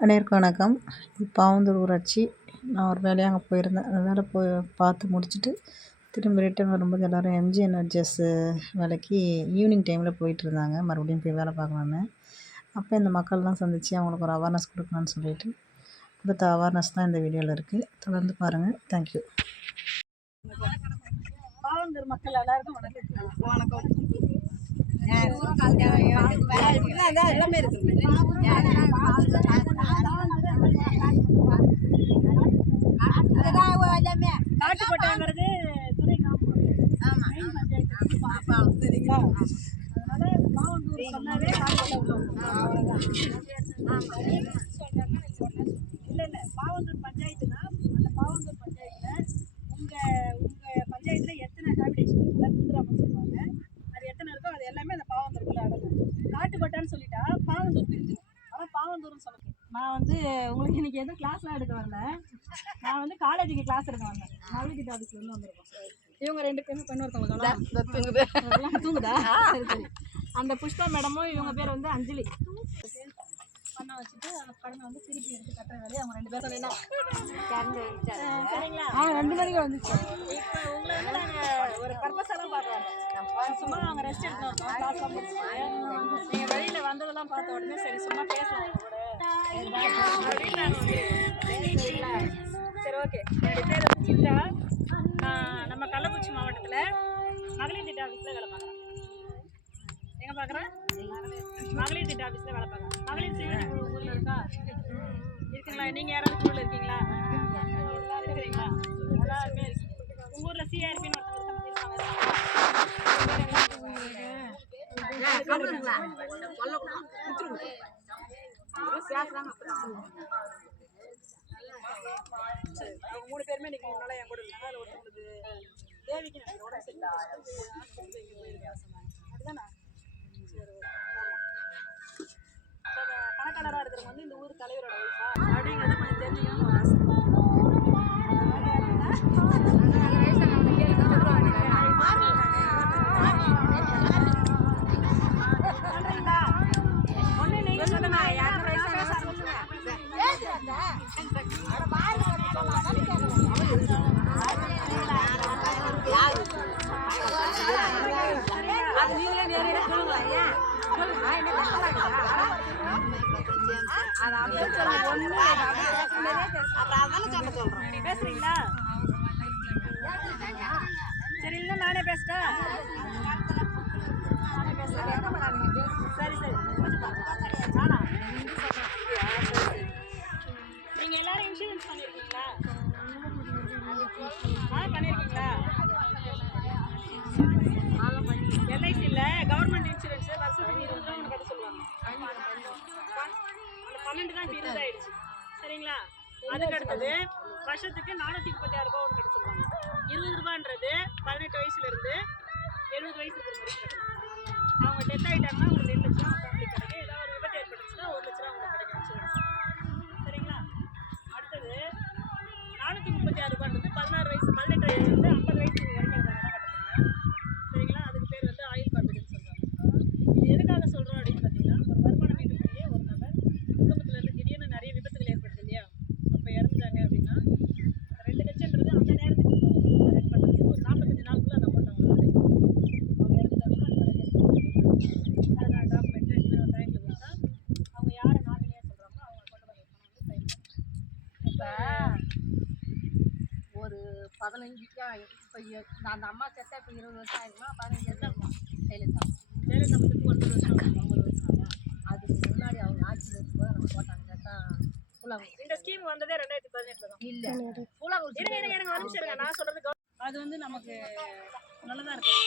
அனைவருக்கும் வணக்கம். பாவந்தூர் ஊராட்சி. நான் ஒரு வேலையாக அங்கே போயிருந்தேன். அதனால் போய் பார்த்து முடிச்சுட்டு திரும்ப ரிட்டர்ன் வரும்போது எல்லோரும் எம்ஜி எனர்ஜிஸு வேலைக்கு ஈவினிங் டைமில் போயிட்டுருந்தாங்க மறுபடியும் போய் வேலை பார்க்கலான்னு அப்போ இந்த மக்கள்லாம் சந்தித்து அவங்களுக்கு ஒரு அவேர்னஸ் கொடுக்கணுன்னு சொல்லிட்டு கொடுத்த அவேர்னஸ் தான் இந்த வீடியோவில் இருக்குது தொடர்ந்து பாருங்கள் தேங்க்யூ பாவந்தூர் மக்கள் எல்லாருக்கும் வணக்கம் வணக்கம். எல்லாமே இருக்கு காட்டுப்பட்டாங்கிறது துணை கிராமம் மெயின் பஞ்சாயத்து பாப்பா சரிங்களா அதனால பாவந்தூர் சொன்னாவே இல்லை இல்லை பாவந்தூர் பஞ்சாயத்துனா அந்த பாவந்தூர் பஞ்சாயத்தில் உங்கள் உங்கள் பஞ்சாயத்தில் எத்தனை ஹேபிடேஷன் இருக்குல்ல குந்திராமன் சொல்லுவாங்க அது எத்தனை இருக்கோ அது எல்லாமே அந்த பாவந்தூருக்குள்ள அடங்கும் காட்டுப்பட்டான்னு சொல்லிட்டா பாவந்தூர் பிரிஞ்சிடும் ஆனால் பாவந்தூர்னு சொல்லுங்க நான் வந்து உங்களுக்கு இன்னைக்கு எதுவும் கிளாஸ்லாம் எடுக்க வரல. நான் வந்து காலேஜுக்கு கிளாஸ் எடுக்க வந்தேன். மகளிர் ஆஃபீஸ்ல இருந்து வந்திருக்கோம். இவங்க ரெண்டு பேரும் பெண் ஒருத்தவங்க தூங்குது. தூங்குதா? சரி சரி. அந்த புஷ்பா மேடமும் இவங்க பேர் வந்து அஞ்சலி. பண்ண வச்சுட்டு அந்த கடனை வந்து திருப்பி எடுத்து கட்டுற வேலையை அவங்க ரெண்டு பேரும் சொல்லினா சரிங்களா? ஆ ரெண்டு பேருக்கும் வந்துச்சு. இப்போ உங்களை வந்து நாங்கள் ஒரு பர்பஸெல்லாம் பார்க்குறோம் சும்மா அவங்க ரெஸ்ட் கிளாஸ்லாம் முடிச்சுட்டு. நீங்கள் வெளியில் வந்ததெல்லாம் பார்த்த உடனே சரி சும்மா பேசலாம் கூட. சரி ஓகே என்னுடைய பேர் வந்து சித்ரா நம்ம கள்ளக்குறிச்சி மாவட்டத்தில் மகளிர் திட்ட ஆஃபீஸில் வேலை பார்க்குறேன் எங்கே பார்க்குறேன் மகளிர் திட்ட ஆஃபீஸில் வேலை பார்க்குறேன் மகளிர் சேவை ஊரில் இருக்கா? இருக்குங்களா? நீங்கள் யாராவது குழுவில் இருக்கீங்களா? எல்லாம் இருக்கிறீங்களா எல்லாருமே இருக்கீங்க உங்கள் ஊரில் சிஆர்பின்னு ஒருத்தர் மூணு பேருமே இன்னைக்கு மூணு என் கூட இருக்காங்க அதில் ஒருத்தவங்களுக்கு தேவிக்கு எனக்கு உடம்பு சரியில்லை பேசுறீங்களா சரி இல்லை நானே பேசிட்டா நானே பேசுறேன் சரி சரி நானா நீங்க எல்லாரும் இன்சூரன்ஸ் பண்ணிருக்கீங்களா பண்ணிருக்கீங்களா? பன்னெண்டு தான் இருபது ஆயிடுச்சு சரிங்களா? அதுக்கு அடுத்தது வருஷத்துக்கு நானூற்றி முப்பத்தி ஆறு ரூபா ஒன்று கட்ட சொல்லுவாங்க இருபது ரூபான்றது பதினெட்டு வயசுல இருந்து எழுபது வயசு இருக்கிற வரைக்கும் அவங்க டெத் ஆகிட்டாங்கன்னா ஒரு ரெண்டு லட்சம் ஃபேமிலி கிடைக்கும். ஏதாவது ஒரு விபத்து ஏற்பட்டுச்சுன்னா ஒரு லட்ச ரூபா கிடைக்கும் சரிங்களா? அடுத்தது நானூற்றி முப்பத்தி ஆறு ரூபான்றது பதினாறு வயசு பதினெட்டு வயசுலேருந்து ஐம்பது வயசு வரைக்கும் இருக்கிறவங்க தான் கட்ட சரிங்களா அதுக்கு பேர் வந்து ஆயுள் காப்பீடுன்னு சொல்கிறாங்க இது எதுக்காக சொல்கிறோம் அப்படின்னு பார்த்தீங்கன்னா ஒரு வருமானம் ஈட்டக்கூடிய ஒரு நபர் குடும்பத்தில் இருந்து திடீர்னு நிறைய விபத்துகள் ஏற்படுது இல்லையா அப்போ இறந்துட்டாங்க அப்படின்னா அந்த ரெண்டு லட்சம்ன்றது அந்த நேரத்துக்கு ரன் பண்ணுறதுக்கு ஒரு நாற்பத்தஞ்சு நாளுக்குள்ள அந்த அமௌண்ட் அவங்க கிடைக்கும் அவங்க இறந்துட்டாங்கன்னா அது மாதிரி டாக்குமெண்ட் பேங்க்கில் கொடுத்தா அவங்க யாரை நாமினியாக சொல்கிறாங்களோ அவங்க கொண்டு வர பணம் வந்து claim இப்போ ஒரு பதினஞ்சுக்கா இப்போ அந்த அம்மா செத்தா இப்போ இருபது வருஷம் ஆயிருமா பதினஞ்சு வருஷம் ஆகுமா? ஜெயலலிதா ஜெயலலிதா வந்து ஒன்பது வருஷம். ஐம்பது வருஷம் அதுக்கு முன்னாடி அவங்க ஆட்சியில் இருக்கும்போது நம்ம போட்டாங்க. தான் இந்த ஸ்கீம் வந்ததே ரெண்டாயிரத்தி பதினெட்டுல தான். இல்லை. எனக்கு வந்து சரிங்க நான் சொல்றது அது வந்து நமக்கு நல்லதா இருக்கும்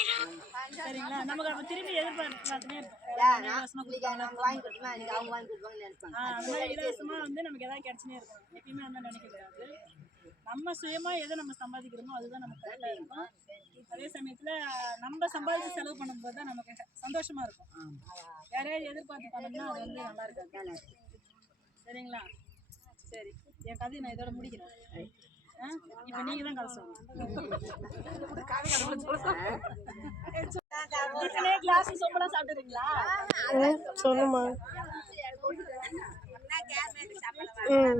சரிங்களா? நமக்கு அப்ப திரும்பி எதிர்பார்த்துனே இலவசமா கொடுப்பாங்க அவங்க வாங்கி அந்த மாதிரி இலவசமா வந்து நமக்கு எதாவது கிடைச்சுனே இருக்கும். எப்பயுமே அந்த நினைக்கக்கூடாது நம்ம சுயமா எதை நம்ம சம்பாதிக்கிறோமோ அதுதான் நமக்கு கரெக்டாக இருக்கும். அதே சமயத்தில் நம்ம சம்பாதிச்சு செலவு பண்ணும்போது தான் நமக்கு சந்தோஷமா இருக்கும். யாரையாவது எதிர்பார்த்து பண்ணணும்னா அது வந்து நல்லா இருக்காது. சரிங்களா? சரி. என் கதையை நான் இதோட முடிக்கிறேன். இப்போ நீங்க தான் கதை சொல்லணும் கிளாஸ் சோப்பெல்லாம் சாப்பிட்டுறீங்களா சொல்லுமா ம்.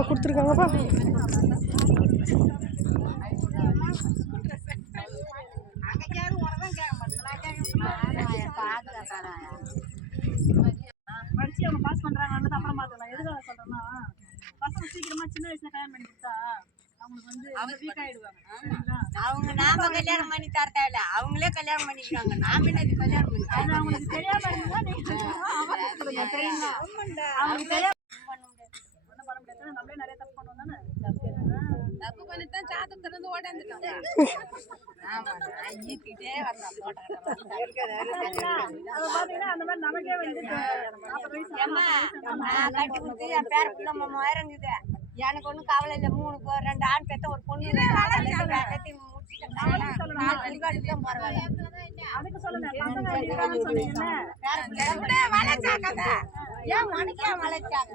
அக்கா கொடுத்துருக்காங்கப்பா. படிச்சு அவங்க பாஸ் பண்றாங்கன்னு அப்புறம் பார்த்துக்கலாம். எதுக்காக சொல்றேன்னா பசங்க சீக்கிரமா சின்ன வயசுல கல்யாணம் பண்ணி கொடுத்தா அவங்களுக்கு வந்து அவங்க வீக் ஆயிடுவாங்க. அவங்க நாம கல்யாணம் பண்ணி தர தேவையில்ல அவங்களே கல்யாணம் பண்ணிக்கிறாங்க. நாம என்ன கல்யாணம் பண்ணி அவங்களுக்கு நாத்தம் திறந்து ஓடாந்துட்டான் எனக்கு ஒண்ணும் கவலை இல்ல மூணு ரெண்டு ஆண் பெத்த ஒரு பொண்ணு கட்டி முடிச்சுட்டேன் அதுக்கு சொல்லுங்க ஏன் மனுக்கே வளைச்சாங்க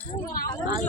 அது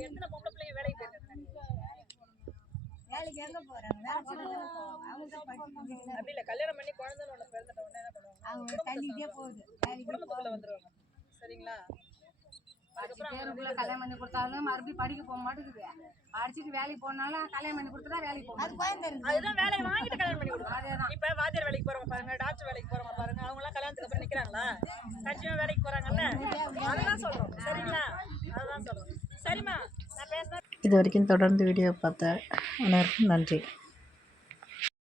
வேலைக்கு போயிருக்காங்க? அப்படி இல்ல கல்யாணம் பண்ணி போகுது. குடும்பத்துக்குள்ள வந்துருவாங்க. சரிங்களா? கல்யாணம் பண்ணி கொடுத்தாலும் மறுபடியும் படிக்க போக மாட்டேங்குது. படிச்சுட்டு வேலைக்கு போனாலும் கல்யாணம் பண்ணி கொடுத்தா வேலைக்கு போகும் அதுதான் வேலையை வாங்கிட்டு கல்யாணம் பண்ணி கொடுக்கும் இப்ப வாத்தியார் வேலைக்கு போறவங்க பாருங்க டாக்டர் வேலைக்கு போறவங்க பாருங்க அவங்க கல்யாணத்துக்கு அப்புறம் நிக்கிறாங்களா? கட்சியும் வேலைக்கு போறாங்கல்ல? அதெல்லாம் சொல்றோம். சரிங்களா? அதுதான் சொல்றோம். இது வரைக்கும் தொடர்ந்து வீடியோ பார்த்த அனைவருக்கும் நன்றி.